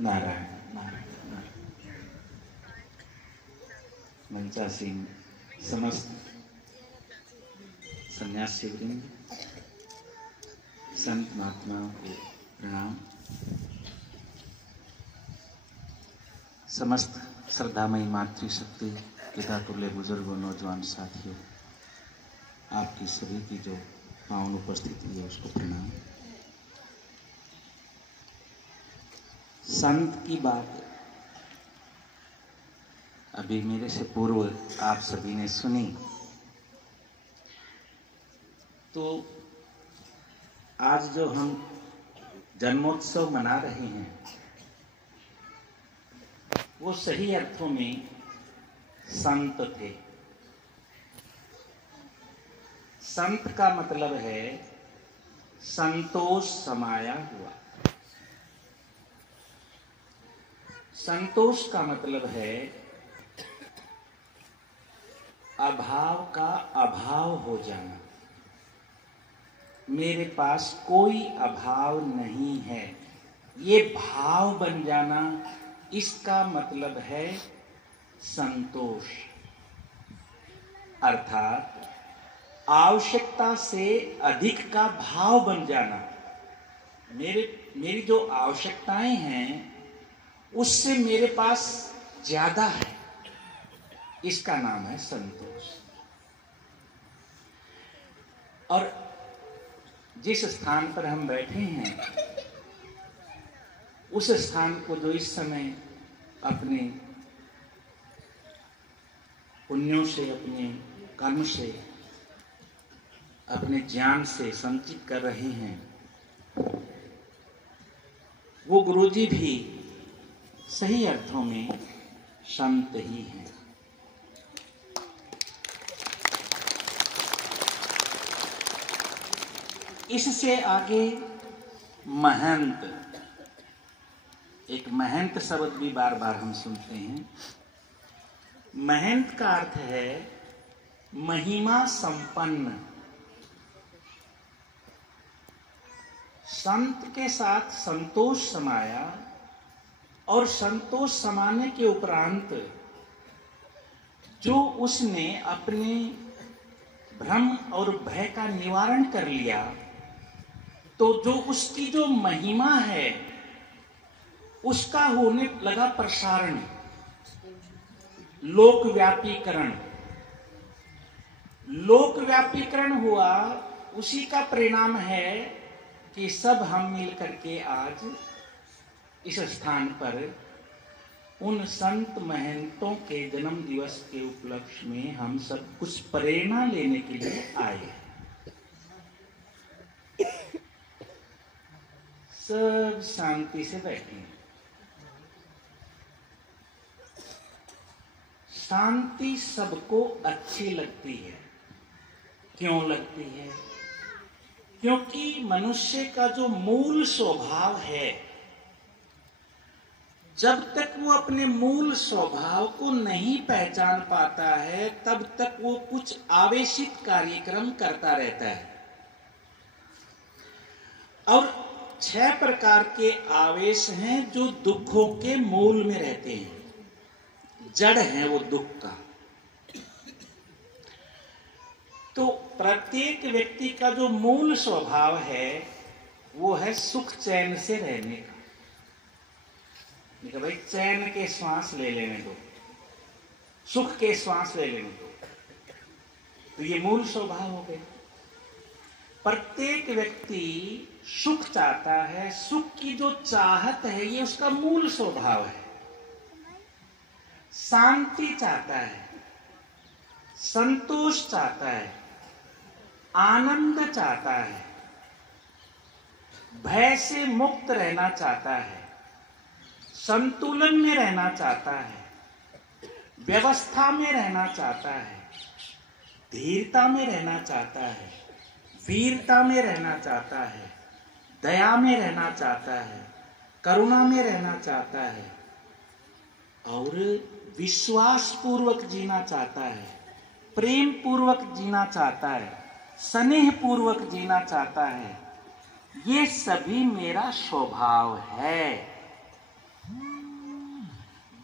नारायण नारायण नारायण। मंचासीन समस्त सन्यासी वृंद, संत महात्माओं को प्रणाम। समस्त श्रद्धामयी मातृशक्ति पितातुल्य बुजुर्गों, नौजवान साथियों, आपकी सभी की जो पावन उपस्थिति है उसको प्रणाम। संत की बात अभी मेरे से पूर्व आप सभी ने सुनी, तो आज जो हम जन्मोत्सव मना रहे हैं वो सही अर्थों में संत थे। संत का मतलब है संतोष समाया हुआ। संतोष का मतलब है अभाव का अभाव हो जाना। मेरे पास कोई अभाव नहीं है, ये भाव बन जाना, इसका मतलब है संतोष। अर्थात आवश्यकता से अधिक का भाव बन जाना। मेरी जो आवश्यकताएं हैं उससे मेरे पास ज्यादा है, इसका नाम है संतोष। और जिस स्थान पर हम बैठे हैं उस स्थान को जो इस समय अपने पुण्यों से, अपने कर्म से, अपने ज्ञान से संचित कर रहे हैं, वो गुरुजी भी सही अर्थों में संत ही हैं। इससे आगे महंत, एक महंत शब्द भी बार बार हम सुनते हैं। महंत का अर्थ है महिमा संपन्न। संत के साथ संतोष समाया और संतोष समाने के उपरांत जो उसने अपने भ्रम और भय का निवारण कर लिया, तो जो उसकी जो महिमा है उसका होने लगा प्रसारण, लोकव्यापीकरण। लोकव्यापीकरण हुआ, उसी का परिणाम है कि सब हम मिल करके आज इस स्थान पर उन संत महंतों के जन्म दिवस के उपलक्ष्य में हम सब कुछ प्रेरणा लेने के लिए आए हैं। सब शांति से बैठे हैं। शांति सबको अच्छी लगती है। क्यों लगती है? क्योंकि मनुष्य का जो मूल स्वभाव है, जब तक वो अपने मूल स्वभाव को नहीं पहचान पाता है तब तक वो कुछ आवेशित कार्यक्रम करता रहता है। और 6 प्रकार के आवेश हैं जो दुखों के मूल में रहते हैं, जड़ है वो दुख का। तो प्रत्येक व्यक्ति का जो मूल स्वभाव है वो है सुख चैन से रहने का। भाई चैन के श्वास ले लेने दो, सुख के श्वास ले लेने दो, तो ये मूल स्वभाव हो गए। प्रत्येक व्यक्ति सुख चाहता है, सुख की जो चाहत है ये उसका मूल स्वभाव है। शांति चाहता है, संतोष चाहता है, आनंद चाहता है, भय से मुक्त रहना चाहता है, संतुलन में रहना चाहता है, व्यवस्था में रहना चाहता है, धीरता में रहना चाहता है, वीरता में रहना चाहता है, दया में रहना चाहता है, करुणा में रहना चाहता है और विश्वास पूर्वक जीना चाहता है, प्रेम पूर्वक जीना चाहता है, स्नेह पूर्वक जीना चाहता है। ये सभी मेरा स्वभाव है।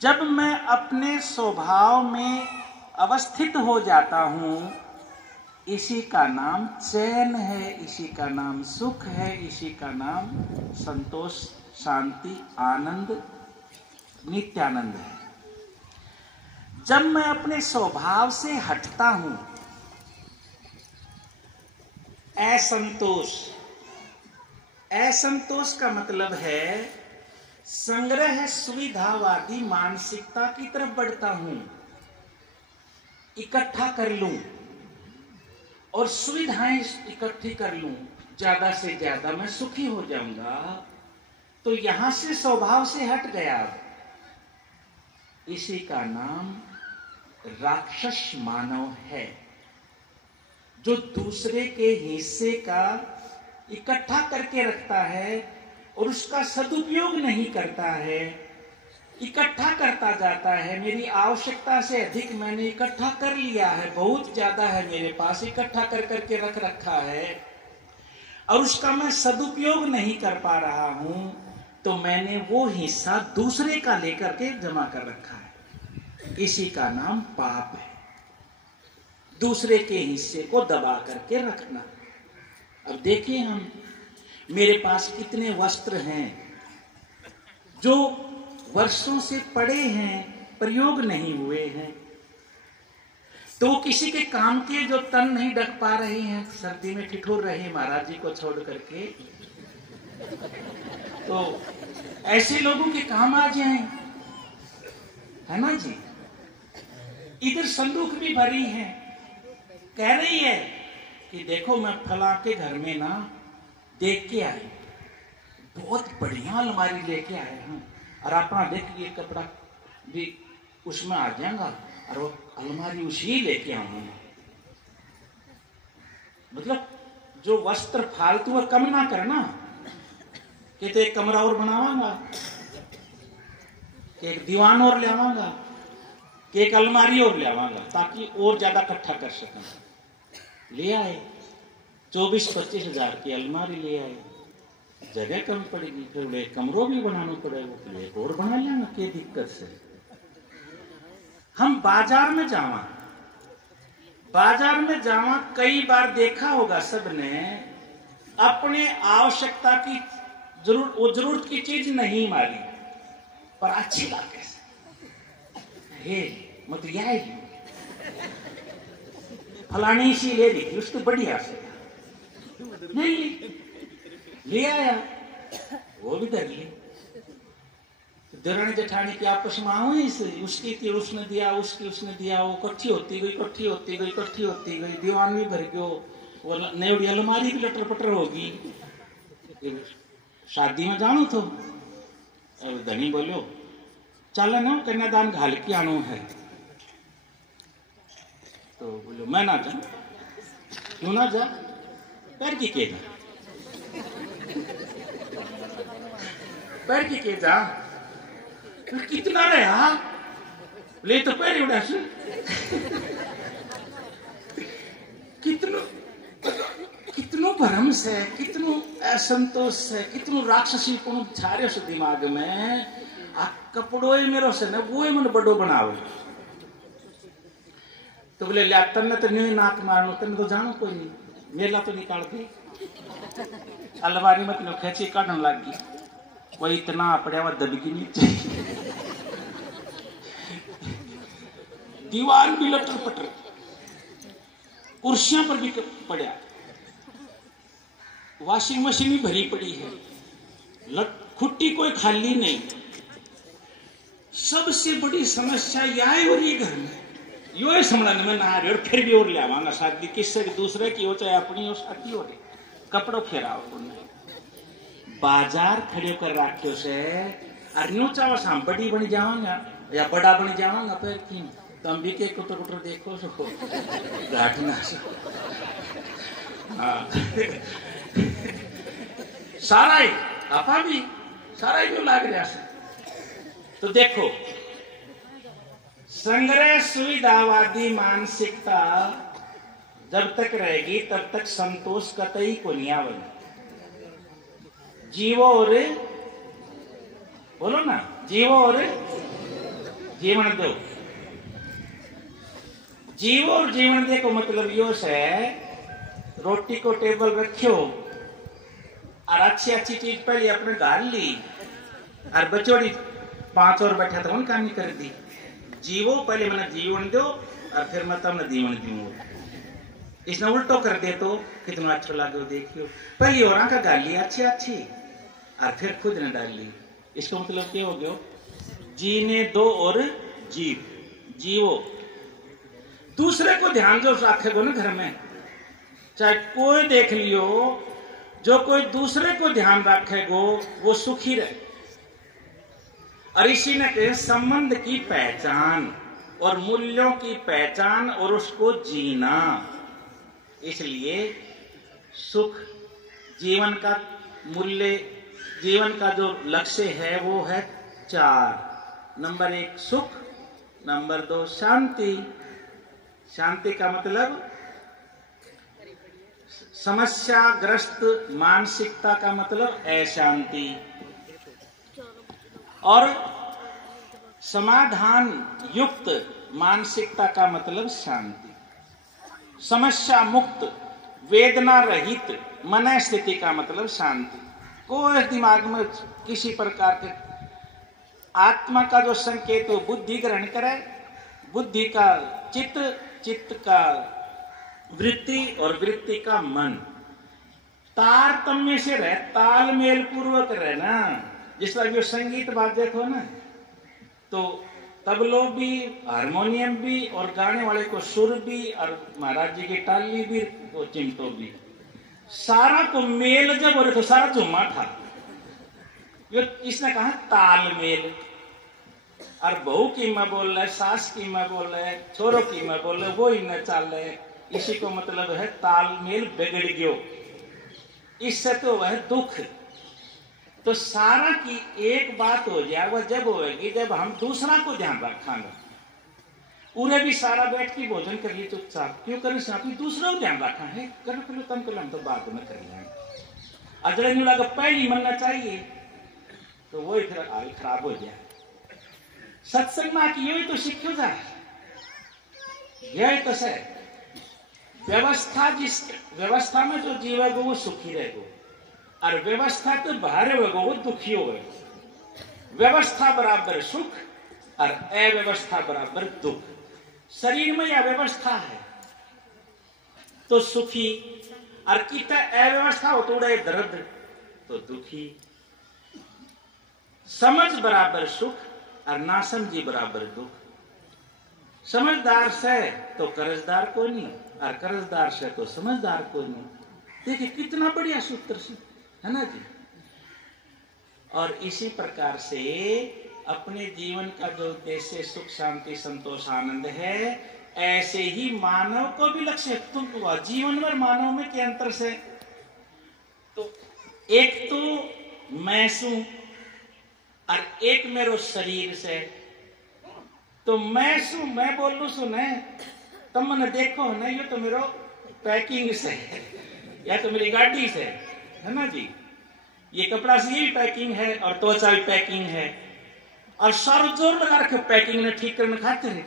जब मैं अपने स्वभाव में अवस्थित हो जाता हूं, इसी का नाम चैन है, इसी का नाम सुख है, इसी का नाम संतोष, शांति, आनंद, नित्यानंद है। जब मैं अपने स्वभाव से हटता हूं, असंतोष, असंतोष का मतलब है संग्रह सुविधावादी मानसिकता की तरफ बढ़ता हूं, इकट्ठा कर लूं और सुविधाएं इकट्ठी कर लूं, ज्यादा से ज्यादा मैं सुखी हो जाऊंगा, तो यहां से स्वभाव से हट गया। इसी का नाम राक्षस मानव है, जो दूसरे के हिस्से का इकट्ठा करके रखता है और उसका सदुपयोग नहीं करता है, इकट्ठा करता जाता है। मेरी आवश्यकता से अधिक मैंने इकट्ठा कर लिया है, बहुत ज्यादा है मेरे पास, इकट्ठा कर करके रख रखा है और उसका मैं सदुपयोग नहीं कर पा रहा हूं, तो मैंने वो हिस्सा दूसरे का लेकर के जमा कर रखा है। इसी का नाम पाप है, दूसरे के हिस्से को दबा करके रखना। अब देखिए, हम मेरे पास कितने वस्त्र हैं जो वर्षों से पड़े हैं, प्रयोग नहीं हुए हैं, तो किसी के काम के जो तन नहीं ढक पा रहे हैं, सर्दी में ठिठुर रहे महाराज जी को छोड़ करके, तो ऐसे लोगों के काम आ जाएं, है ना जी। इधर संदूक भी भरी है, कह रही है कि देखो मैं फला के घर में ना देख के आई, बहुत बढ़िया अलमारी लेके आए हैं, और अपना देख ये कपड़ा भी उसमें आ जाएगा और वो अलमारी उसी लेके आऊंगा। मतलब जो वस्त्र फालतू है कम ना करना, कि तो एक कमरा और बनावांगा, कि एक दीवान और ले आवांगा, कि एक अलमारी और ले आवांगा, ताकि और ज्यादा इकट्ठा कर सकें। ले आए 24-25 हजार की अलमारी ले आए, जगह कम पड़ेगी, फिर एक कमरों भी बनाना पड़ेगा, फिर एक और बना लेना, क्या दिक्कत से। हम बाजार में जावा कई बार देखा होगा सबने, अपने आवश्यकता की जरूरत की चीज नहीं मारी, पर अच्छी बात है, मत यह फलानी सी ले ली थी, उसको बढ़िया से नहीं ले आया, वो भी धर ली। दरानी जेठानी की आपस में आओ, उसकी थी उसने दिया, उसकी उसने दिया, वो इकट्ठी होती गई, दीवान भी भर गयो, वो नेवड़ी अलमारी भी लटर पटर होगी। शादी में जानो तो धनी बोलो चल ना कन्यादान घाल के आनो है, तो बोलो मैं ना जा, क्यों ना जा, पैर की के जा, पैर की के जा, फिर कितना रहा ले तो पैर उड़ा से कितनो भ्रम से, कितनो असंतोष है, कितनो राक्षसी को छारे से दिमाग में, आ कपड़ो मेरो से न वो मन बड़ो बनाओ। तो बोले लिया तन्ने तो नहीं नाक मारनो, तन्ने तो जानो कोई नहीं, मेला तो निकाल दे, अलमारी मत लो खेची काटने लग गई, वो इतना पड़ा हुआ दबगी नहीं चाहिए, दीवार भी लटर पटर, कुर्सियां पर भी पड़ा, वॉशिंग मशीन भी भरी पड़ी है, खुट्टी कोई खाली नहीं। सबसे बड़ी समस्या यह है और ये घर में यो है संभालने में ना रहे, और फिर भी और ले आवांगा शादी किससे दूसरे की हो, चाहे अपनी हो, शादी हो रही, कपड़ों फेराओ बाजार खड़े कर राख्यो से, और न्यू चावा शाम बड़ी बनी जावांगा या बड़ा बनी जावांगा, फिर की तम भी के कुटर कुटर देखो सको घाट ना सारा ही आपा भी सारा ही जो लाग रहा है। तो देखो, संग्रह सुविधावादी मानसिकता जब तक रहेगी तब तक संतोष कतई को नहीं आवेगा। जीवो और बोलो ना, जीवो और जीवन दो। जीवो और जीवन दे को मतलब यो से रोटी को टेबल रखियो और अच्छी अच्छी चीज पहले अपने गाल ली और बचोड़ी 5 और बैठा तो काम नहीं कर दी। जीवो पहले मैंने जीवन दो और फिर मैं तब जीवन दूंगा। इसने उल्टो कर दे तो कितना अच्छा लगे देखियो। पहली और का गाल ली अच्छी अच्छी और फिर खुद ने डाल ली। इसका मतलब क्या हो गया? जीने दो और जीवो। दूसरे को ध्यान जो रखेगो ना घर में, चाहे कोई देख लियो, जो कोई दूसरे को ध्यान रखेगो वो सुखी रहे। और इसी ने कहे संबंध की पहचान और मूल्यों की पहचान और उसको जीना। इसलिए सुख जीवन का मूल्य, जीवन का जो लक्ष्य है वो है 4। नंबर 1 सुख, नंबर 2 शांति। शांति का मतलब समस्याग्रस्त मानसिकता का मतलब अशांति, और समाधान युक्त मानसिकता का मतलब शांति। समस्या मुक्त वेदना रहित मन स्थिति का मतलब शांति। कोई दिमाग में किसी प्रकार के आत्मा का जो संकेत हो बुद्धि ग्रहण करे, बुद्धि का चित्त, चित्त का वृत्ति और वृत्ति का मन तारतम्य से रहे, तालमेल पूर्वक रहे ना। जिस तरह जो संगीत वाद्य हो ना, तो तबलो भी, हारमोनियम भी और गाने वाले को सुर भी और महाराज जी की टाली भी और चिमटो भी, सारा को मेल जब हो रहे तो सारा झुमा था। इसने कहा तालमेल। और बहू की मैं बोल रहे, सास की मैं बोल रहे, छोरों की मैं बोल रहे, वो ही न चल रहे। इसी को मतलब है तालमेल बिगड़ गयो। इससे तो वह दुख। तो सारा की एक बात हो जाए, वह जब होगी जब हम दूसरा को ध्यान रखेंगे। पूरे भी सारा बैठ के भोजन कर लिए चुपचाप, क्यों करें? साथ दूसरा को ध्यान रखा है, कर लो तम कर हम तो बाद में कर लेंगे। अजरे नहीं लगा पहली मनना चाहिए तो वही फिर हाल खराब हो जाए। सत्संग में की यही तो सीखो जाए, यही तो से व्यवस्था, जिस व्यवस्था में जो जीवेगो वो सुखी रहेगो, और व्यवस्था तो बाहर होगा वो दुखी होगा। व्यवस्था बराबर सुख और अव्यवस्था बराबर दुख। शरीर में यह व्यवस्था है तो सुखी, और कितना अव्यवस्था हो तो दर्द तो दुखी। समझ बराबर सुख और नासमझी बराबर दुख। समझदार से तो कर्जदार को नहीं, और कर्जदार से तो समझदार को नहीं। देखिए कितना बढ़िया सूत्र है ना जी। और इसी प्रकार से अपने जीवन का जो उद्देश्य सुख शांति संतोष आनंद है, ऐसे ही मानव को भी लक्ष्य। तुम जीवन में मानव में क्या अंतर से? तो एक तो मैं सू और एक मेरो शरीर से। तो मैं सू, मैं बोल लू सुने तुम मैंने देखो ना, ये तो मेरो पैकिंग से या तो मेरी गाड़ी से है ना जी। ये कपड़ा से भी पैकिंग है और त्वचा भी पैकिंग है, और सारो जोर लगा रखे पैकिंग ने ठीक करने खाते रहे।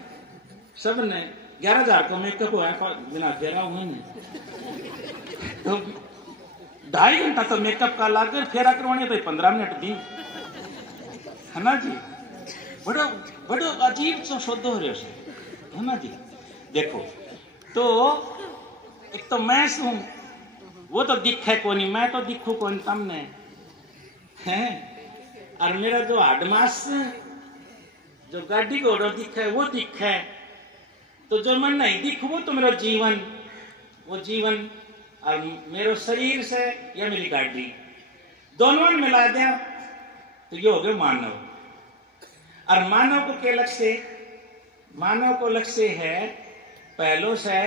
सब ने 11,000 को मेकअप हुआ बिना फेरा हुए ने, तो 2.5 घंटा तो मेकअप का लाकर फेरा करवाने तो 15 मिनट दी है ना जी। बड़ो बड़ो अजीब सा शब्द हो रहे है ना जी। देखो तो एक तो मैं हूं, वो तो दिखे को नहीं, मैं तो दिखू को नहीं तमने है। और मेरा जो हाडमास जो गाड़ी को दिखे वो दिखे, तो जो मन नहीं दिखू वो तो मेरा जीवन, वो जीवन। और मेरे शरीर से या मेरी गाड़ी दोनों मिला दिया तो ये हो गए मानव। और मानव को क्या लक्ष्य? मानव को लक्ष्य है पहलो से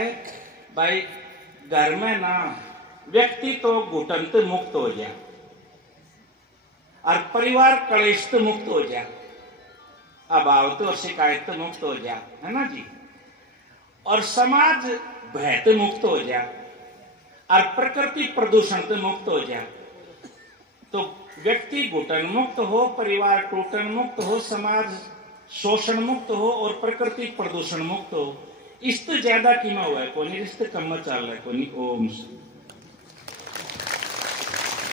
भाई घर में ना व्यक्ति तो घुटन से मुक्त हो जाए, और परिवार कलेश से मुक्त हो जाए, अभाव तो और शिकायत से मुक्त हो जाए है ना जी। और समाज भय से मुक्त हो जाए, और प्रकृति प्रदूषण से मुक्त हो जाए। तो व्यक्ति घुटन मुक्त हो, परिवार टूटन मुक्त हो, समाज शोषण मुक्त हो और प्रकृति प्रदूषण मुक्त हो। इस तो ज्यादा कीमा हुआ है कोनी, रिश्ते कम चल रहा है कोनी। ओम